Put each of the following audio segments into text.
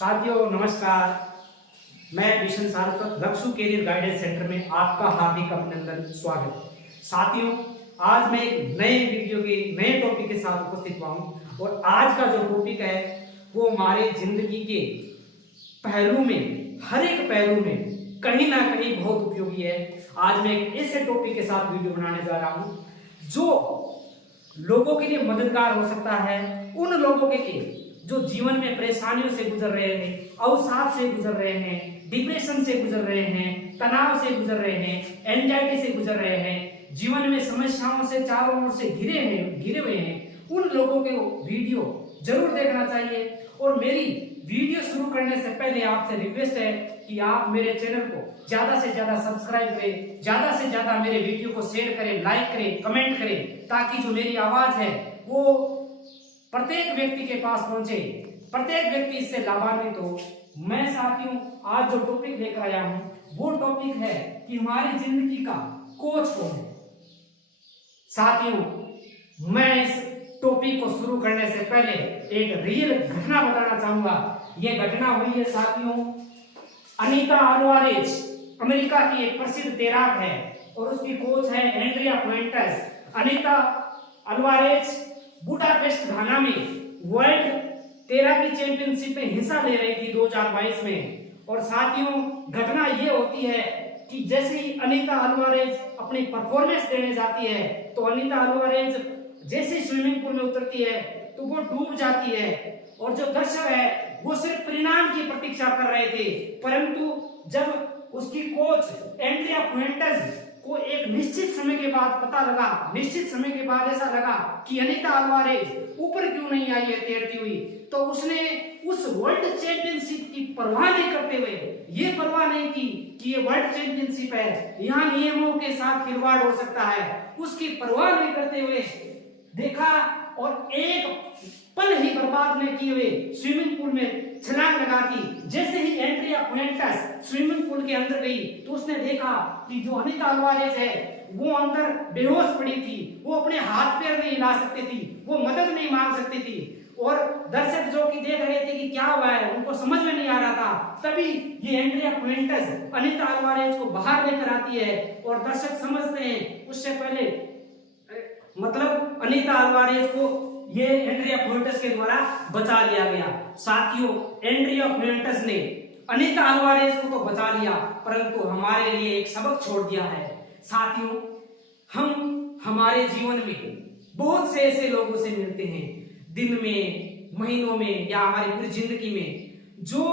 साथियों नमस्कार। मैं भीषण सारस्वत लक्ष्य कैरियर गाइडेंस सेंटर में आपका हार्दिक अभिनंदन स्वागत। साथियों आज मैं एक नए वीडियो के नए टॉपिक के साथ उपस्थित हुआ हूं और आज का जो टॉपिक है वो हमारे जिंदगी के पहलू में, हर एक पहलू में कहीं ना कहीं बहुत उपयोगी है। आज मैं एक ऐसे टॉपिक के साथ वीडियो बनाने जा रहा हूं जो लोगों के लिए मददगार हो सकता है, उन लोगों के लिए जो जीवन में परेशानियों से गुजर रहे हैं, अवसाद से गुजर रहे हैं, डिप्रेशन से गुजर रहे हैं, तनाव से गुजर रहे हैं, एंजाइटी से गुजर रहे हैं, जीवन में समस्याओं से चारों ओर से घिरे हुए हैं, उन लोगों के वीडियो जरूर देखना चाहिए। और मेरी वीडियो शुरू करने से पहले आपसे रिक्वेस्ट है कि आप मेरे चैनल को ज्यादा से ज्यादा सब्सक्राइब करें, ज्यादा से ज्यादा मेरे वीडियो को शेयर करें, लाइक करें, कमेंट करें, ताकि जो मेरी आवाज है वो प्रत्येक व्यक्ति के पास पहुंचे, प्रत्येक व्यक्ति इससे लाभान्वित हो। मैं साथियों आज जो टॉपिक लेकर आया हूं वो टॉपिक है कि हमारी जिंदगी का कोच कौन है। साथियों मैं इस टॉपिक को शुरू करने से पहले एक रियल घटना बताना चाहूंगा। यह घटना हुई है साथियों, अनीता अल्वारेज अमेरिका की एक प्रसिद्ध तैराक है और उसकी कोच है एंड्रिया फुएंटेस। अनीता अल्वारेज बुडापेस्ट घाना में वर्ल्ड तैराकी चैंपियनशिप में हिस्सा ले रही थी 2022 में। और साथियों घटना ये होती है कि जैसे ही अनीता अल्वारेज अपनी परफॉर्मेंस देने जाती है तो अनीता अल्वारेज जैसे स्विमिंग पूल में उतरती है तो वो डूब जाती है और जो दर्शक है वो सिर्फ परिणाम की प्रतीक्षा कर रहे थे। परंतु जब उसकी कोच एंड्रिया फुएंटेस को एक निश्चित समय के बाद पता लगा, निश्चित समय के बाद ऐसा लगा कि अनीता अल्वारेज ऊपर क्यों नहीं आई है तैरती हुई, तो उसने उस वर्ल्ड चैंपियनशिप की परवाह नहीं करते हुए, ये परवाह नहीं की कि ये वर्ल्ड चैंपियनशिप है, यहाँ नियमों के साथ खिलवाड़ हो सकता है, उसकी परवाह नहीं करते हुए देखा और एक पल ही बर्बाद न किए हुए स्विमिंग पूल में छलांग लगा दी। जैसे ही एंड्रिया फुएंटेस स्विमिंग पूल के अंदर गई तो उसने देखा कि जो अनीता अल्वारेज है वो अंदर बेहोश पड़ी थी, वो अपने हाथ पैर नहीं हिला सकती थी, वो मदद नहीं मांग सकती थी। और दर्शक जो कि देख रहे थे कि क्या हुआ है उनको समझ में नहीं आ रहा था। तभी ये एंड्रिया फुएंटेस अनीता अल्वारेज को बाहर लेकर आती है और दर्शक समझते हैं उससे पहले मतलब अनीता अल्वारेज को ये एंड्रिया फुएंटेस के द्वारा बचा लिया गया। साथियों एंड्रिया फुएंटेस ने अनीता अल्वारेज को तो बचा लिया परंतु हमारे लिए एक सबक छोड़ दिया है। साथियों हम हमारे जीवन में बहुत से ऐसे लोगों से मिलते हैं दिन में, महीनों में या हमारी पूरी जिंदगी में, जो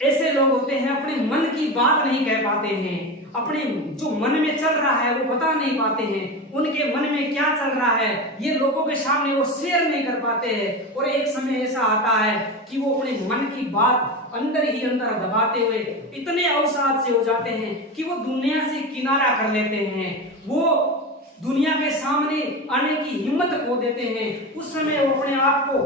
ऐसे लोग होते हैं अपने मन की बात नहीं कह पाते हैं, अपने जो मन में चल रहा है वो बता नहीं पाते हैं, उनके मन में क्या चल रहा है ये लोगों के सामने वो शेयर नहीं कर पाते हैं। और एक समय ऐसा आता है कि वो अपने मन की बात अंदर ही अंदर दबाते हुए इतने अवसाद से हो जाते हैं कि वो दुनिया से किनारा कर लेते हैं, वो दुनिया के सामने आने की हिम्मत खो देते हैं। उस समय वो अपने आप को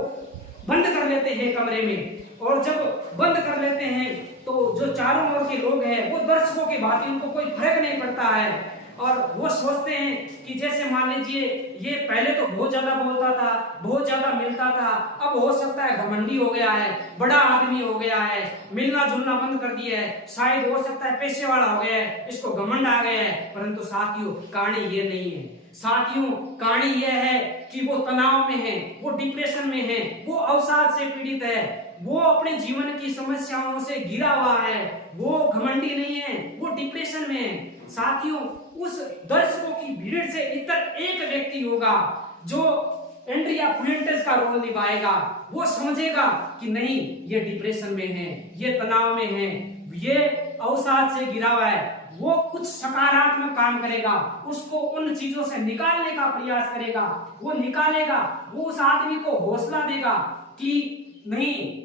बंद कर लेते हैं कमरे में, और जब बंद कर लेते हैं तो जो चारों ओर के लोग हैं वो दर्शकों की भांति उनको कोई फर्क नहीं पड़ता है और वो सोचते हैं कि जैसे मान लीजिए ये पहले तो बहुत ज्यादा बोलता था, बहुत ज्यादा मिलता था, अब हो सकता है घमंडी हो गया है, बड़ा आदमी हो गया है, मिलना जुलना बंद कर दिया है, शायद हो सकता है पैसे वाला हो गया है, इसको घमंड आ गया है। परंतु साथियों कहानी ये नहीं है। साथियों कहानी यह है कि वो तनाव में है, वो डिप्रेशन में है, वो अवसाद से पीड़ित है, वो अपने जीवन की समस्याओं से घिरा हुआ है, वो घमंडी नहीं है, वो डिप्रेशन में है। साथियों उस दर्शकों की भीड़ से इतर एक व्यक्ति होगा जो एंड्रिया फुएंटेस का रोल निभाएगा। वो समझेगा कि नहीं ये डिप्रेशन में है, ये तनाव में है, ये अवसाद से घिरा हुआ है, वो कुछ सकारात्मक काम करेगा, उसको उन चीजों से निकालने का प्रयास करेगा, वो निकालेगा, वो उस आदमी को हौसला देगा कि नहीं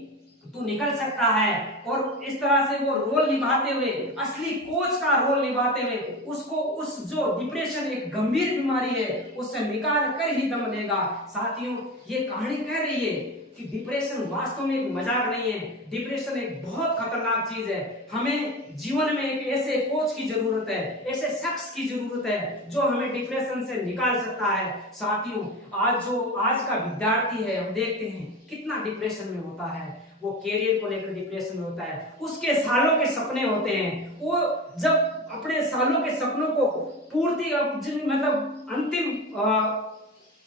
तू निकल सकता है। और इस तरह से वो रोल निभाते हुए, असली कोच का रोल निभाते हुए उसको उस जो डिप्रेशन एक गंभीर बीमारी है उससे निकाल कर ही दम लेगा। साथियों ये कहानी कह रही है कि डिप्रेशन वास्तव में एक मजाक नहीं है, डिप्रेशन एक बहुत खतरनाक चीज है। हमें जीवन में एक ऐसे कोच की जरूरत है, ऐसे शख्स की जरूरत है जो हमें डिप्रेशन से निकाल सकता है। साथियों आज का विद्यार्थी है, हम देखते हैं कितना डिप्रेशन में होता है, वो कैरियर को लेकर डिप्रेशन में होता है, उसके सालों के सपने होते हैं, वो जब अपने सालों के सपनों को पूर्ति मतलब अंतिम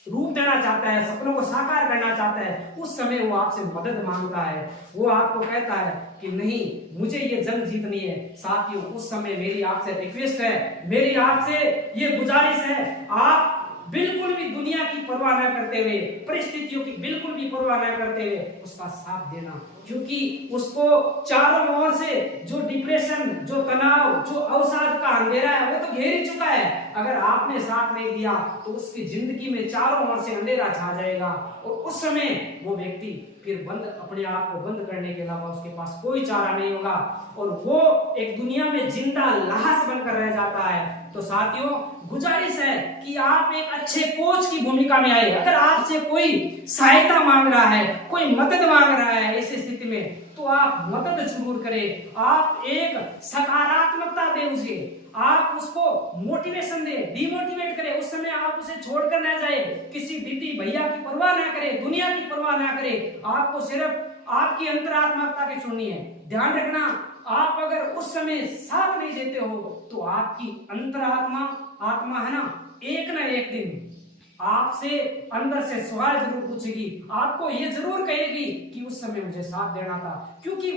रूप देना चाहता है, सपनों को साकार करना चाहता है, उस समय वो आपसे मदद मांगता है, वो आपको कहता है कि नहीं मुझे ये जंग जीतनी है। साथियों, उस समय मेरी आपसे रिक्वेस्ट है, मेरी आपसे ये गुजारिश है, आप बिल्कुल भी दुनिया की परवाह न करते हुए, परिस्थितियों की बिल्कुल भी परवाह न करते हुए उसका साथ देना, क्योंकि उसको चारों ओर से जो डिप्रेशन, जो तनाव, जो अवसाद का अंधेरा है वो तो घेर ही चुका है। अगर आपने साथ नहीं दिया तो उसकी जिंदगी में चारों ओर से अंधेरा छा जाएगा और उस समय वो व्यक्ति फिर अपने आप को बंद करने के अलावा उसके पास कोई चारा नहीं होगा और वो एक दुनिया में जिंदा लाश बनकर रह जाता है। तो साथियों, गुजारिश है कि आप एक अच्छे कोच की भूमिका में आए। अगर आपसे कोई सहायता मांग रहा है, कोई मदद मांग रहा है ऐसी स्थिति में, तो आप मदद जरूर करें, आप एक सकारात्मकता दें उसे, आप उसको मोटिवेशन दें, डिमोटिवेट करें। उस समय आप उसे छोड़कर ना जाए, किसी दीदी भैया की परवाह ना करें, दुनिया की परवाह ना करें, आपको सिर्फ आपकी अंतरात्मकता की सुननी है। ध्यान रखना, आप अगर उस समय साथ नहीं देते हो तो आपकी आत्मा है ना, एक ना एक दिन आपसे अंदर से सवाल जरूर पूछेगी, आपको ये जरूर कहेगी कि उस समय मुझे साथ देना था। क्योंकि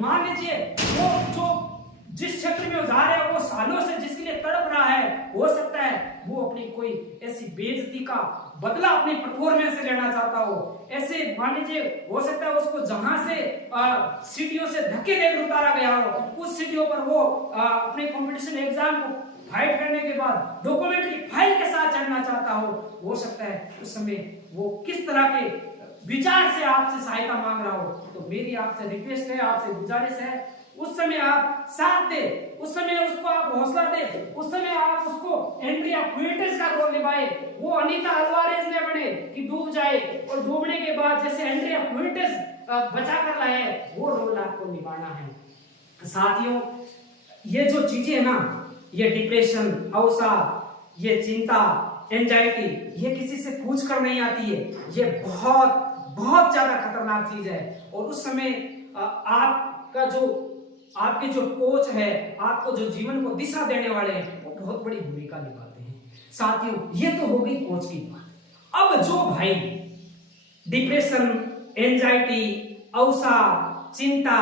मान लीजिए वो जो जिस क्षेत्र में जा रहा है, वो सालों से जिसके लिए तड़प रहा है, हो सकता है वो अपनी कोई ऐसी बेइज्जती का बदला अपनी परफॉर्मेंस से लेना चाहता हो। ऐसे मान लीजिए हो सकता है उसको जहां से सीढ़ियों से धक्के देकर उतारा गया हो, उस सीढ़ियों पर वो अपने कंपटीशन एग्जाम को फाइट करने के बाद डॉक्यूमेंट्री फाइल के साथ चढ़ना चाहता हो सकता है उस समय वो किस तरह के विचार से आपसे सहायता मांग रहा हो। तो मेरी आपसे रिक्वेस्ट है, आपसे गुजारिश है, उस समय आप साथ दे, उस समय उसको आप हौसला दे, उस समय आप उसको एंड्रिया फ्यूर्टेस का रोल निभाए। वो अनीता अल्वारेज ने बने कि डूब जाए और डूबने के बाद जैसे एंड्रिया फ्यूर्टेस बचा कर लाए, वो रोल आपको निभाना है। साथियों, ये जो चीजें है ना, ये डिप्रेशन, अवसाद, ये चिंता, एंजाइटी, ये किसी से पूछ कर नहीं आती है, ये बहुत बहुत ज्यादा खतरनाक चीज है। और उस समय आपके जो कोच है, आपको जो जीवन को दिशा देने वाले हैं, वो बहुत बड़ी भूमिका निभाते हैं। साथियों, ये तो हो गई कोच की बात। अब जो भाई डिप्रेशन, एंजाइटी, अवसाद, चिंता,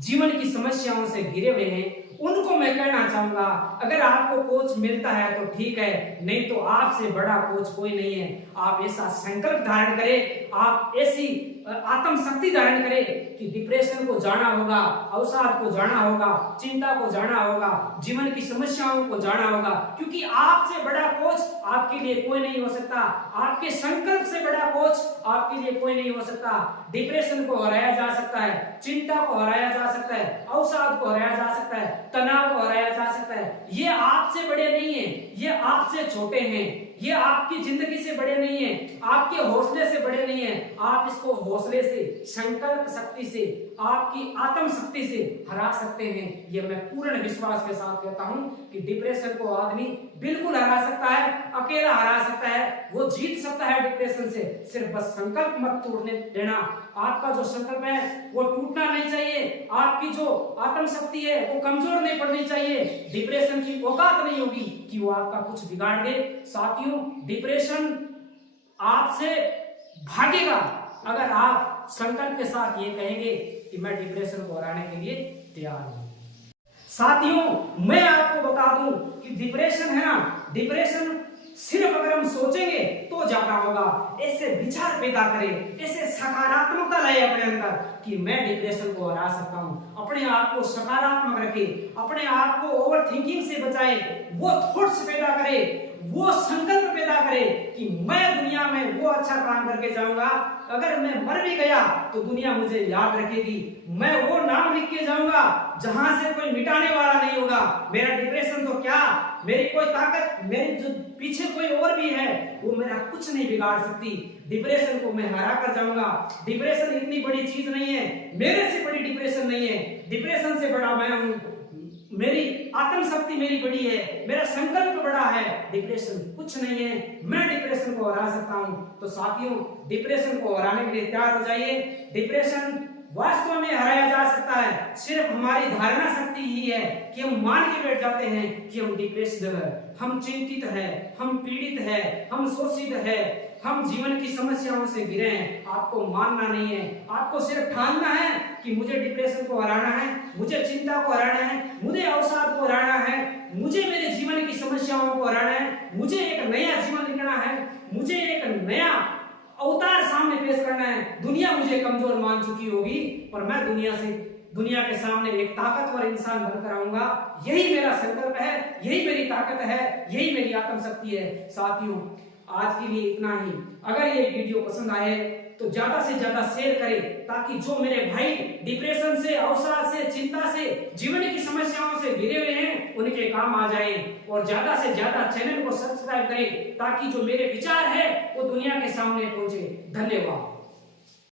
जीवन की समस्याओं से घिरे हुए हैं, उनको मैं कहना चाहूंगा, अगर आपको कोच मिलता है तो ठीक है, नहीं तो आपसे बड़ा कोच कोई नहीं है। आप ऐसा संकल्प धारण करें, आप ऐसी आत्म शक्ति धारण करें कि डिप्रेशन को जाना होगा, अवसाद को जाना होगा, चिंता को जाना होगा, जीवन की समस्याओं को जाना होगा, क्योंकि आपसे बड़ा कोच आपके लिए कोई नहीं हो सकता। आपके संकल्प से बड़ा कोच आपके लिए कोई नहीं हो सकता। डिप्रेशन को हराया जा सकता है, चिंता को हराया जा सकता है, अवसाद को हराया जा सकता है, तनाव को हराया जा सकता है। ये आपसे बड़े नहीं है, ये आपसे छोटे हैं, ये आपकी जिंदगी से बड़े नहीं है, आपके हौसले से बड़े नहीं है। आप इसको हौसले से, संकल्प शक्ति से, आपकी आत्म शक्ति से हरा सकते हैं। ये मैं पूर्ण विश्वास के साथ कहता हूं कि डिप्रेशन को आदमी बिल्कुल हरा सकता है, अकेला हरा सकता है, वो जीत सकता है डिप्रेशन से। सिर्फ बस संकल्प मत टूटने देना। आपका जो संकल्प है वो टूटना नहीं चाहिए, आपकी जो आत्म शक्ति है वो कमजोर नहीं पड़नी चाहिए। डिप्रेशन की औकात नहीं होगी कि वो आपका कुछ बिगाड़ दे। साथियों, डिप्रेशन आपसे भागेगा अगर आप संकल्प के साथ ये कहेंगे कि मैं डिप्रेशन को हराने के लिए तैयार हूं। साथियों, मैं आपको बता दूं कि डिप्रेशन है ना, डिप्रेशन सिर्फ अगर हम सोचेंगे तो जाना होगा। ऐसे विचार पैदा करें, ऐसे सकारात्मकता लाए अपने अंदर कि मैं डिप्रेशन को हरा सकता हूं। अपने आप को सकारात्मक रखें, अपने आप को ओवर थिंकिंग से बचाए, वो थॉट्स पैदा करें, वो संकल्प पैदा करे कि मैं दुनिया में वो अच्छा काम करके जाऊंगा। अगर मैं मर भी गया तो दुनिया मुझे याद रखेगी, मैं वो नाम लिख के जाऊंगा जहां से कोई मिटाने वाला नहीं होगा। मेरा डिप्रेशन तो क्या, मेरी कोई ताकत, मेरे जो पीछे कोई और भी है, वो मेरा कुछ नहीं बिगाड़ सकती। डिप्रेशन को मैं हरा कर जाऊंगा। डिप्रेशन इतनी बड़ी चीज नहीं है, मेरे से बड़ी डिप्रेशन नहीं है, डिप्रेशन से बड़ा मैं हूं। मेरी आत्म शक्ति मेरी बड़ी है, मेरा संकल्प बड़ा है, डिप्रेशन कुछ नहीं है, मैं डिप्रेशन को हरा सकता हूं। तो साथियों, डिप्रेशन को हराने के लिए तैयार हो जाइए। डिप्रेशन वास्तव में हराया जा सकता है, सिर्फ हमारी धारणा शक्ति ही है कि हम मान के बैठ जाते हैं कि हम डिप्रेस्ड है, हम चिंतित है, हम पीड़ित है, हम शोषित है, हम जीवन की समस्याओं से घिरे हैं। आपको मानना नहीं है, आपको सिर्फ ठानना है कि मुझे डिप्रेशन को हराना है, मुझे चिंता को हराना है, मुझे अवसाद को हराना है, मुझे मेरे जीवन की समस्याओं को हराना है, मुझे एक नया जीवन लिखना है, मुझे एक नया अवतार सामने पेश करना है। दुनिया मुझे कमजोर मान चुकी होगी, पर मैं दुनिया के सामने एक ताकतवर इंसान बनकर आऊंगा। यही मेरा संकल्प है, यही मेरी ताकत है, यही मेरी आत्म शक्ति है। साथियों, आज के लिए इतना ही। अगर ये वीडियो पसंद आए तो ज्यादा से ज्यादा शेयर करें, ताकि जो मेरे भाई डिप्रेशन से, अवसाद से, चिंता से, जीवन की समस्याओं से घिरे हुए हैं, उनके काम आ जाए। और ज्यादा से ज्यादा चैनल को सब्सक्राइब करें, ताकि जो मेरे विचार है वो दुनिया के सामने पहुंचे। धन्यवाद।